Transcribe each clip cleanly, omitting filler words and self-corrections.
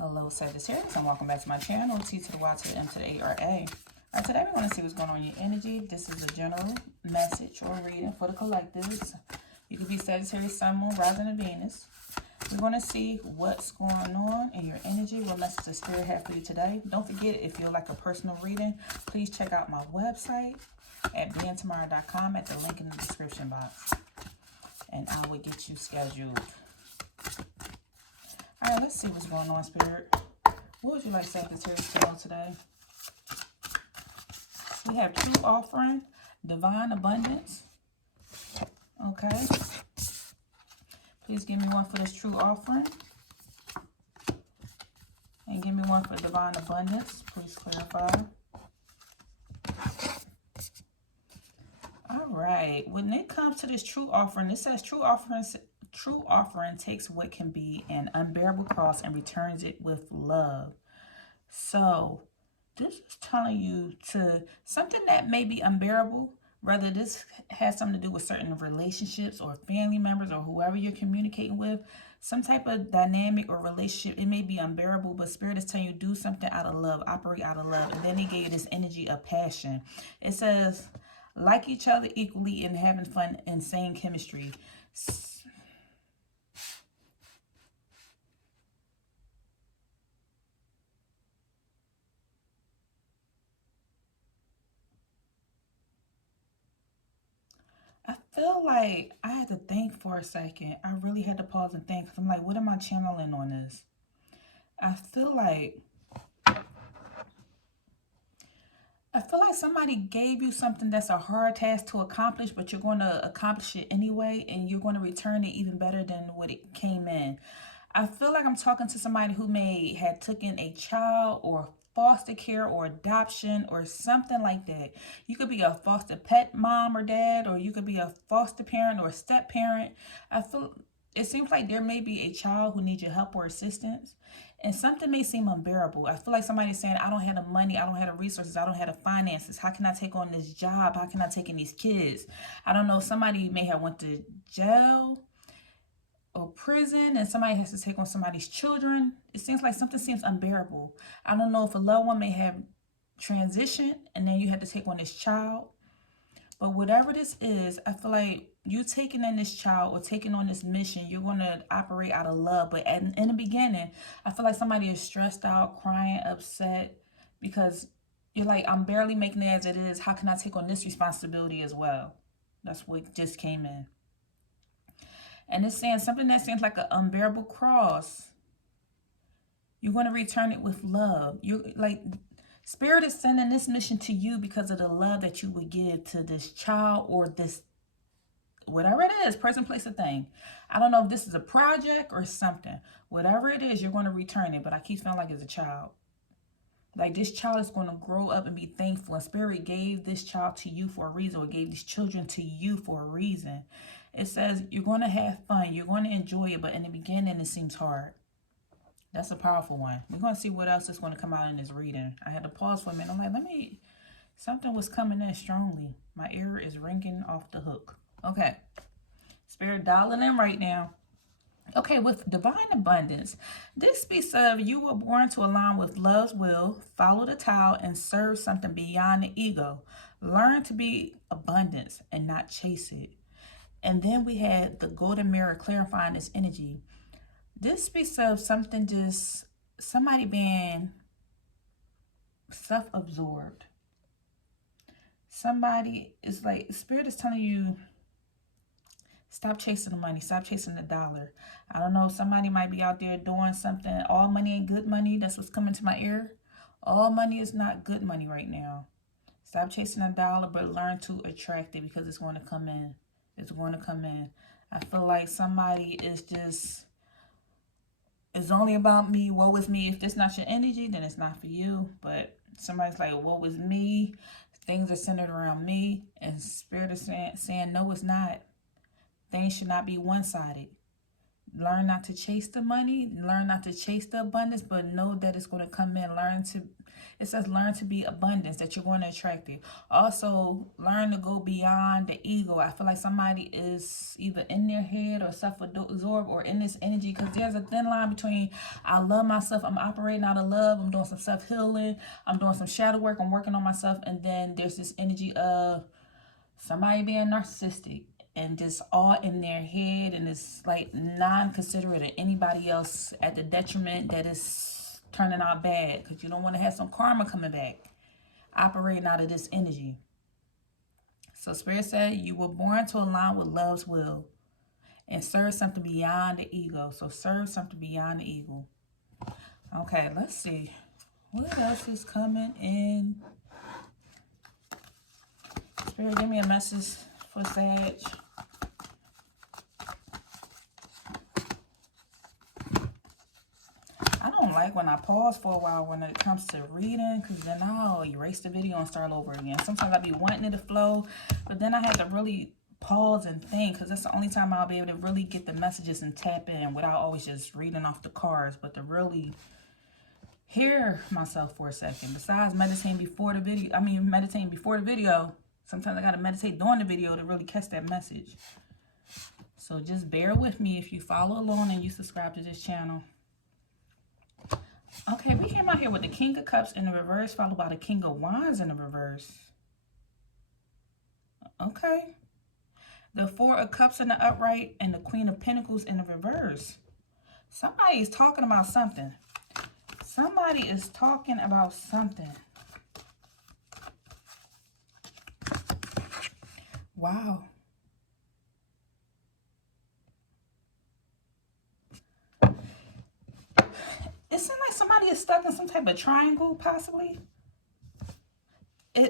Hello Sagittarius, and welcome back to my channel, T to the Y to the M to the A-R-A. Alright, today we want to see what's going on in your energy. This is a general message or reading for the collectives. You could be Sagittarius, Sun, Moon, Rising, and Venus. We're going to see what's going on in your energy, what message the Spirit has for you today. Don't forget, if you'd like a personal reading, please check out my website at beintomorrow.com at the link in the description box. And I will get you scheduled. All right, let's see what's going on, Spirit. What would you like Sagittarius to know today? We have true offering, divine abundance. Okay. Please give me one for this true offering. And give me one for divine abundance. Please clarify. All right. When it comes to this true offering, it says true offering takes what can be an unbearable cross and returns it with love. So this is telling you to something that may be unbearable, whether this has something to do with certain relationships or family members or whoever you're communicating with, some type of dynamic or relationship. It may be unbearable, but Spirit is telling you do something out of love, operate out of love. And then they gave you this energy of passion. It says like each other equally and having fun and same chemistry. I feel like I had to think for a second. I really had to pause and think, because I'm like, what am I channeling on this? I feel like somebody gave you something that's a hard task to accomplish, but you're going to accomplish it anyway, and you're going to return it even better than what it came in. I feel like I'm talking to somebody who may have taken a child or foster care or adoption or something like that. You could be a foster pet mom or dad, or you could be a foster parent or a step parent. I feel it seems like there may be a child who needs your help or assistance, and something may seem unbearable. I feel like somebody's saying, I don't have the money, I don't have the resources, I don't have the finances. How can I take on this job? How can I take in these kids? I don't know. Somebody may have went to jail or prison, and somebody has to take on somebody's children. It seems like something seems unbearable. I don't know if a loved one may have transitioned and then you had to take on this child. But whatever this is, I feel like you taking in this child or taking on this mission, you're going to operate out of love. But in the beginning, I feel like somebody is stressed out, crying, upset, because you're like, I'm barely making it as it is. How can I take on this responsibility as well? That's what just came in. And it's saying something that seems like an unbearable cross. You're going to return it with love. You're like, Spirit is sending this mission to you because of the love that you would give to this child or this, whatever it is, person, place, or thing. I don't know if this is a project or something. Whatever it is, you're going to return it. But I keep feeling like it's a child. Like this child is going to grow up and be thankful. And Spirit gave this child to you for a reason, or gave these children to you for a reason. It says you're going to have fun. You're going to enjoy it. But in the beginning, it seems hard. That's a powerful one. We're going to see what else is going to come out in this reading. I had to pause for a minute. I'm like, something was coming in strongly. My ear is ringing off the hook. Okay. Spirit dialing in right now. Okay, with divine abundance, this speaks of you were born to align with love's will, follow the Tao, and serve something beyond the ego. Learn to be abundance and not chase it. And then we had the golden mirror clarifying this energy. This speaks of something somebody being self-absorbed. Somebody is like, Spirit is telling you, stop chasing the money. Stop chasing the dollar. I don't know. Somebody might be out there doing something. All money ain't good money. That's what's coming to my ear. All money is not good money right now. Stop chasing a dollar, but learn to attract it because it's going to come in. It's going to come in. I feel like somebody is just, it's only about me. Woe is me. If this not your energy, then it's not for you. But somebody's like, woe is me. Things are centered around me. And Spirit is saying, no, it's not. Things should not be one-sided. Learn not to chase the money, learn not to chase the abundance, but know that it's going to come in. It says learn to be abundance, that you're going to attract it. Also, learn to go beyond the ego. I feel like somebody is either in their head or self-absorbed or in this energy, because there's a thin line between I love myself, I'm operating out of love, I'm doing some self-healing, I'm doing some shadow work, I'm working on myself, and then there's this energy of somebody being narcissistic and just all in their head, and it's like non-considerate of anybody else at the detriment that is turning out bad, because you don't want to have some karma coming back operating out of this energy. So Spirit said you were born to align with love's will and serve something beyond the ego. So serve something beyond the ego. Okay, let's see. What else is coming in? Spirit, give me a message for Sag. I don't like when I pause for a while when it comes to reading, because then I'll erase the video and start over again. Sometimes I'll be wanting it to flow, but then I have to really pause and think, because that's the only time I'll be able to really get the messages and tap in without always just reading off the cards, but to really hear myself for a second. Besides meditating before the video, sometimes I got to meditate during the video to really catch that message. So just bear with me if you follow along and you subscribe to this channel. Okay, we came out here with the King of Cups in the reverse, followed by the King of Wands in the reverse. Okay. The Four of Cups in the upright and the Queen of Pentacles in the reverse. Somebody is talking about something. Somebody is talking about something. Wow. It seems like somebody is stuck in some type of triangle, possibly.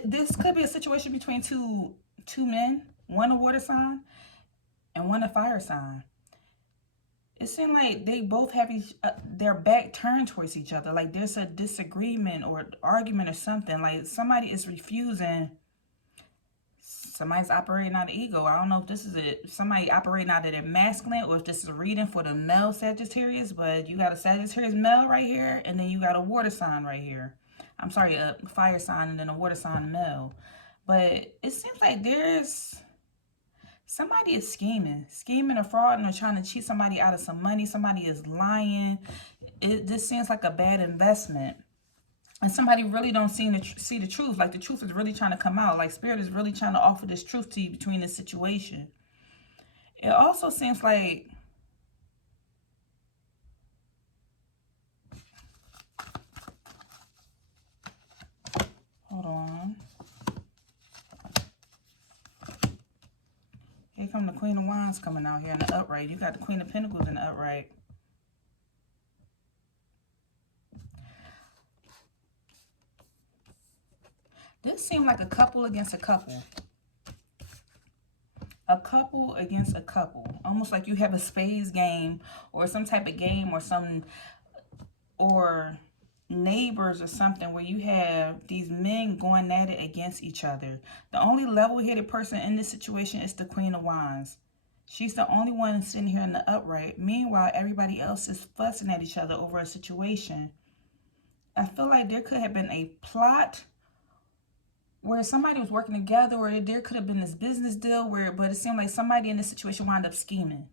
This could be a situation between two men, one a water sign and one a fire sign. It seems like they both have their back turned towards each other. Like there's a disagreement or argument or something. Like somebody is refusing. Somebody's operating out of ego. I don't know if this is somebody operating out of their masculine, or if this is a reading for the male Sagittarius, but you got a Sagittarius male right here, and then you got a water sign right here. I'm sorry, a fire sign and then a water sign male. But it seems like somebody is scheming or fraud, and trying to cheat somebody out of some money. Somebody is lying. This seems like a bad investment. And somebody really don't see the truth. Like the truth is really trying to come out. Like Spirit is really trying to offer this truth to you between this situation. It also seems like hold on. Here come the Queen of Wands coming out here in the upright. You got the Queen of Pentacles in the upright. This seemed like a couple against a couple. A couple against a couple. Almost like you have a spades game or some type of game or neighbors or something where you have these men going at it against each other. The only level-headed person in this situation is the Queen of Wands. She's the only one sitting here in the upright. Meanwhile, everybody else is fussing at each other over a situation. I feel like there could have been a plot where somebody was working together, or there could have been this business deal but it seemed like somebody in this situation wound up scheming.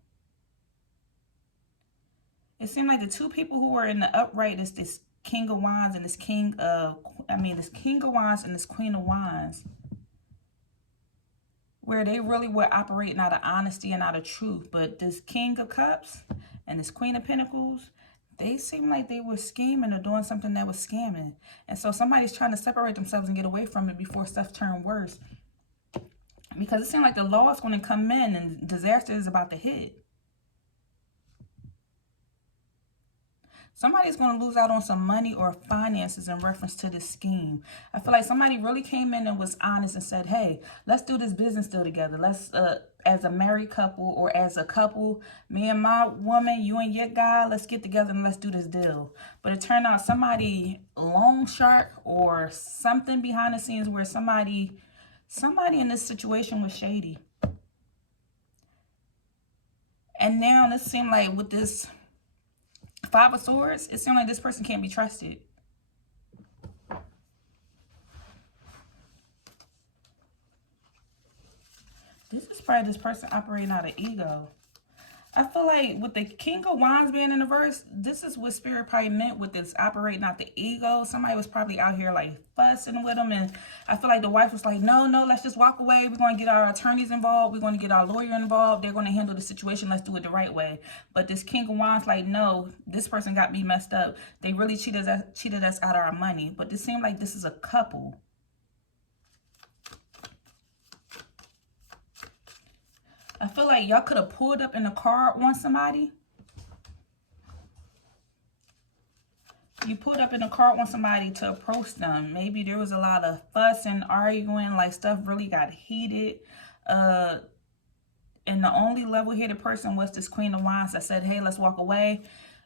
It seemed like the two people who were in the upright is this King of Wands and this King of Wands and this Queen of Wands, where they really were operating out of honesty and out of truth. But this King of Cups and this Queen of Pentacles, they seem like they were scheming or doing something that was scamming. And so somebody's trying to separate themselves and get away from it before stuff turned worse. Because it seems like the law is going to come in and disaster is about to hit. Somebody's going to lose out on some money or finances in reference to this scheme. I feel like somebody really came in and was honest and said, hey, let's do this business deal together. Let's, as a married couple or as a couple, me and my woman, you and your guy, let's get together and let's do this deal. But it turned out somebody loan shark or something behind the scenes where somebody in this situation was shady. And now it seems like with this Five of Swords, it seems like this person can't be trusted. This is probably this person operating out of ego. I feel like with the King of Wands being in the verse, this is what Spirit probably meant with this operating out the ego. Somebody was probably out here like fussing with them. And I feel like the wife was like, no, let's just walk away. We're going to get our attorneys involved. We're going to get our lawyer involved. They're going to handle the situation. Let's do it the right way. But this King of Wands like, no, this person got me messed up. They really cheated us out of our money. But it seemed like this is a couple. I feel like y'all could have pulled up in a car on somebody. You pulled up in a car on somebody to approach them. Maybe there was a lot of fuss and arguing, like stuff really got heated. And the only level-headed person was this Queen of Wands that said, hey, let's walk away.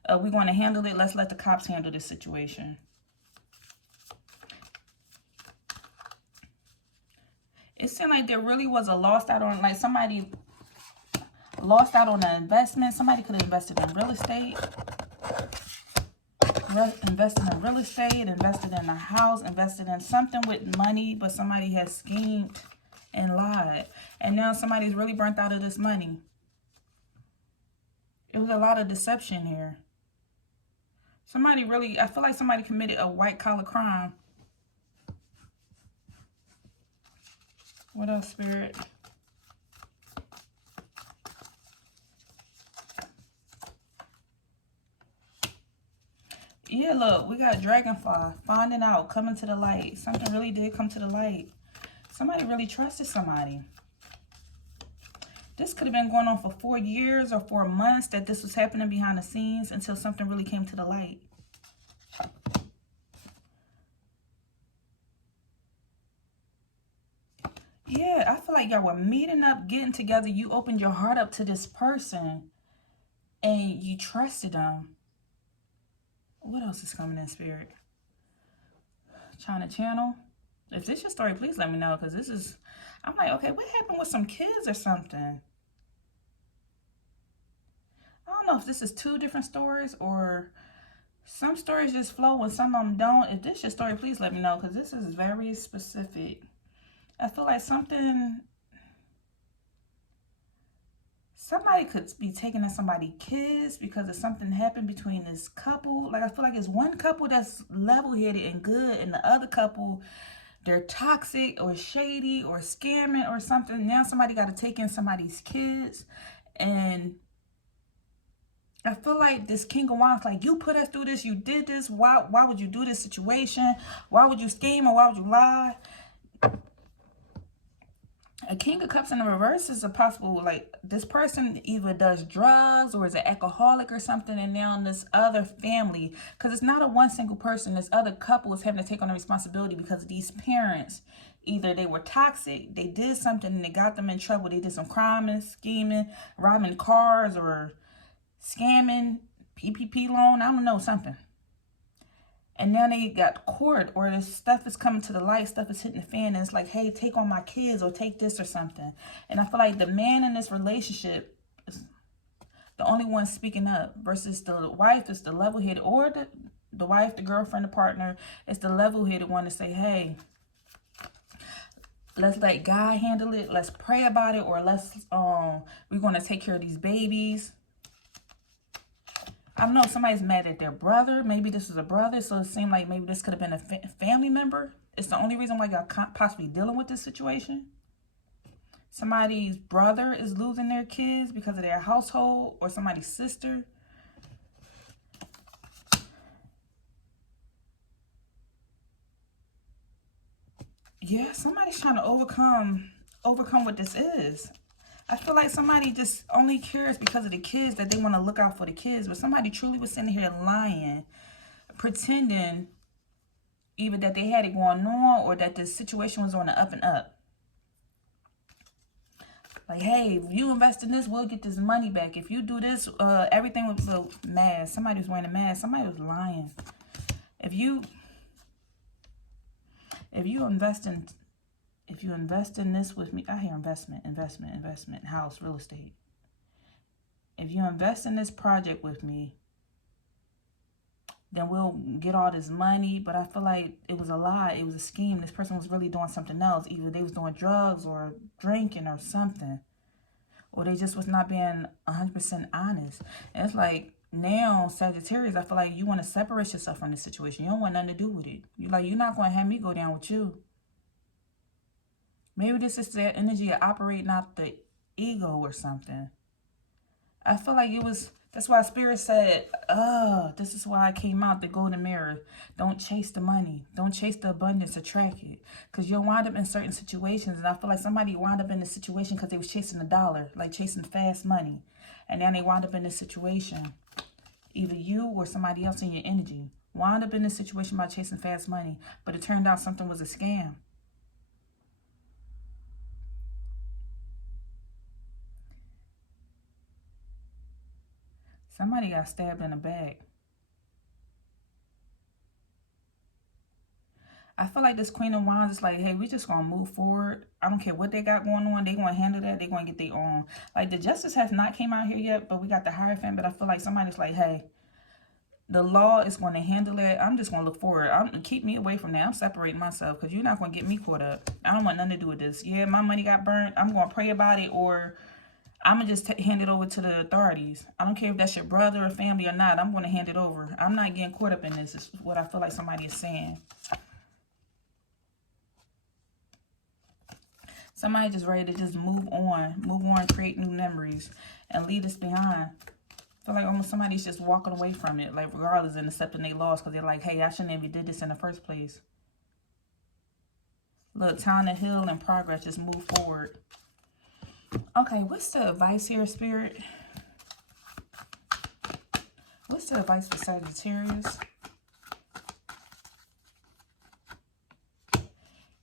We're going to handle it. Let's let the cops handle this situation. It seemed like there really was a lost out on, like somebody lost out on an investment. Somebody could have invested in real estate. Invested in real estate, invested in a house, invested in something with money, but somebody has schemed and lied. And now somebody's really burnt out of this money. It was a lot of deception here. Somebody really, I feel like somebody committed a white-collar crime. What else, Spirit? Yeah, look, we got Dragonfly, finding out, coming to the light. Something really did come to the light. Somebody really trusted somebody. This could have been going on for 4 years or 4 months that this was happening behind the scenes until something really came to the light. Yeah, I feel like y'all were meeting up, getting together. You opened your heart up to this person and you trusted them. What else is coming in, Spirit? China Channel. If this is your story, please let me know, because this is, I'm like, okay, what happened with some kids or something? I don't know if this is 2 different stories or some stories just flow and some of them don't. If this is your story, please let me know, because this is very specific. I feel like somebody could be taking in somebody's kids because of something happened between this couple. Like, I feel like it's one couple that's level-headed and good, and the other couple, they're toxic or shady or scamming or something. Now somebody got to take in somebody's kids. And I feel like this King of Wands, like, you put us through this, you did this. Why would you do this situation? Why would you scheme or why would you lie? A King of Cups in the reverse is a possible, like, this person either does drugs or is an alcoholic or something, and now this other family, because it's not a one single person, this other couple is having to take on the responsibility because these parents, either they were toxic, they did something and they got them in trouble, they did some crime and scheming, robbing cars or scamming, PPP loan, I don't know, something. And now they got court, or this stuff is coming to the light, stuff is hitting the fan, and it's like, hey, take on my kids or take this or something. And I feel like the man in this relationship is the only one speaking up versus the wife is the level-headed, or the wife, the girlfriend, the partner is the level-headed one to say, hey, let's let God handle it. Let's pray about it, or we're going to take care of these babies. I don't know, somebody's mad at their brother. Maybe this is a brother, so it seemed like maybe this could have been a family member. It's the only reason why y'all possibly dealing with this situation. Somebody's brother is losing their kids because of their household, or somebody's sister. Yeah, somebody's trying to overcome what this is. I feel like somebody just only cares because of the kids, that they want to look out for the kids. But somebody truly was sitting here lying, pretending either that they had it going on or that the situation was on the up and up. Like, hey, if you invest in this, we'll get this money back. If you do this, everything was a mask. Somebody was wearing a mask. Somebody was lying. If you invest in this with me, I hear investment, house, real estate. if you invest in this project with me, then we'll get all this money. But I feel like it was a lie. It was a scheme. This person was really doing something else. Either they was doing drugs or drinking or something. Or they just was not being 100% honest. And it's like, now, Sagittarius, I feel like you want to separate yourself from this situation. You don't want nothing to do with it. You're like, you're not going to have me go down with you. Maybe this is that energy of operating out the ego or something. I feel like it was, that's why Spirit said, this is why I came out, the golden mirror. Don't chase the money. Don't chase the abundance, attract it. Because you'll wind up in certain situations. And I feel like somebody wound up in this situation because they was chasing the dollar, like chasing fast money. And then they wound up in this situation. Either you or somebody else in your energy wound up in this situation by chasing fast money. But it turned out something was a scam. Somebody got stabbed in the back. I feel like this Queen of Wands is like, hey, we just going to move forward. I don't care what they got going on. They going to handle that. They going to get their own. Like, the Justice has not came out here yet, but we got the Hierophant. But I feel like somebody's like, hey, the law is going to handle it. I'm just going to look forward. Keep me away from that. I'm separating myself because you're not going to get me caught up. I don't want nothing to do with this. Yeah, my money got burnt. I'm going to pray about it, or I'm going to just hand it over to the authorities. I don't care if that's your brother or family or not. I'm going to hand it over. I'm not getting caught up in this. Is what I feel like somebody is saying. Somebody just ready to just move on, create new memories, and leave this behind. I feel like almost somebody's just walking away from it, like regardless, and accepting they lost because they're like, hey, I shouldn't have even did this in the first place. Look, time to heal and progress, just move forward. Okay, what's the advice here, Spirit? What's the advice for Sagittarius?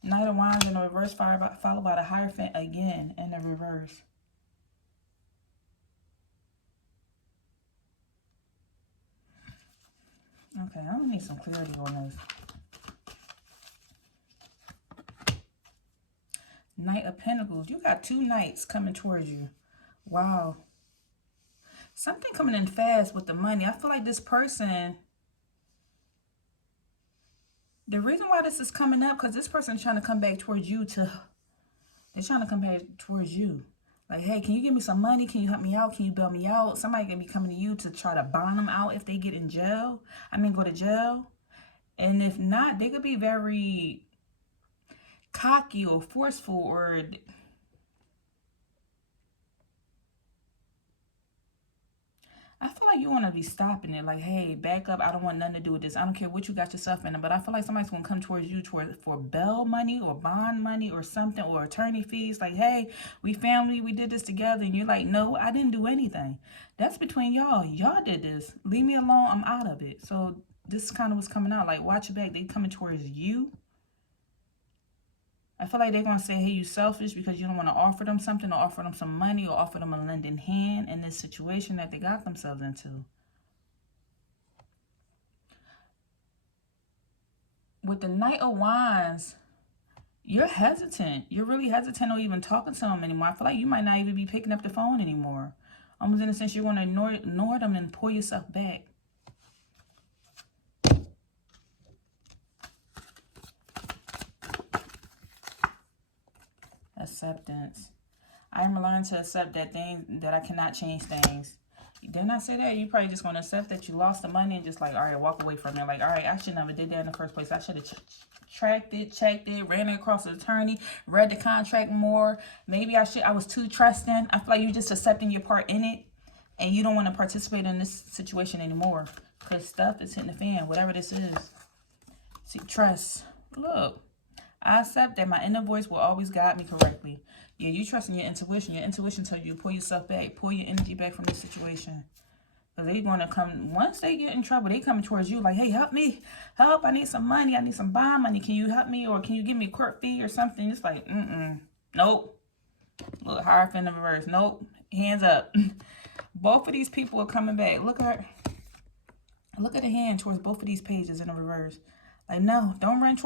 Knight of Wands in the reverse, followed by the Hierophant again in the reverse. Okay, I'm going to need some clarity on this. Knight of Pentacles. You got two knights coming towards you. Wow. Something coming in fast with the money. I feel like this person... The reason why this is coming up, because this person is trying to come back towards you they're trying to come back towards you. Like, hey, can you give me some money? Can you help me out? Can you bail me out? Somebody going to be coming to you to try to bond them out if they get in jail. Go to jail. And if not, they could be very cocky or forceful, or... I feel like you want to be stopping it. Like, hey, back up. I don't want nothing to do with this. I don't care what you got yourself in. But I feel like somebody's going to come towards you for bail money or bond money or something, or attorney fees. Like, hey, we family. We did this together. And you're like, no, I didn't do anything. That's between y'all. Y'all did this. Leave me alone. I'm out of it. So this is kind of what's coming out. Like, watch your back. They coming towards you. I feel like they're going to say, hey, you selfish because you don't want to offer them something, or offer them some money, or offer them a lending hand in this situation that they got themselves into. With the Knight of Wands, you're hesitant. You're really hesitant on even talking to them anymore. I feel like you might not even be picking up the phone anymore. Almost in a sense, you're going to ignore them and pull yourself back. Acceptance. I'm learning to accept that I cannot change things. Didn't I say that? You probably just going to accept that you lost the money and just like, all right, walk away from it. Like, all right, I should never did that in the first place. I should have tracked it, checked it, ran it across the attorney, read the contract more. Maybe I was too trusting. I feel like you're just accepting your part in it, and you don't want to participate in this situation anymore because stuff is hitting the fan, whatever this is. See, trust. Look. I accept that my inner voice will always guide me correctly. Yeah, you trust in your intuition. Your intuition tells you to pull yourself back. Pull your energy back from this situation. Because they're going to come, once they get in trouble, they coming towards you like, hey, help me. Help, I need some money. I need some bond money. Can you help me? Or can you give me a court fee or something? It's like, nope. Look, Hierophant in reverse. Nope. Hands up. Both of these people are coming back. Look at the hand towards both of these pages in the reverse. Like, no, don't run towards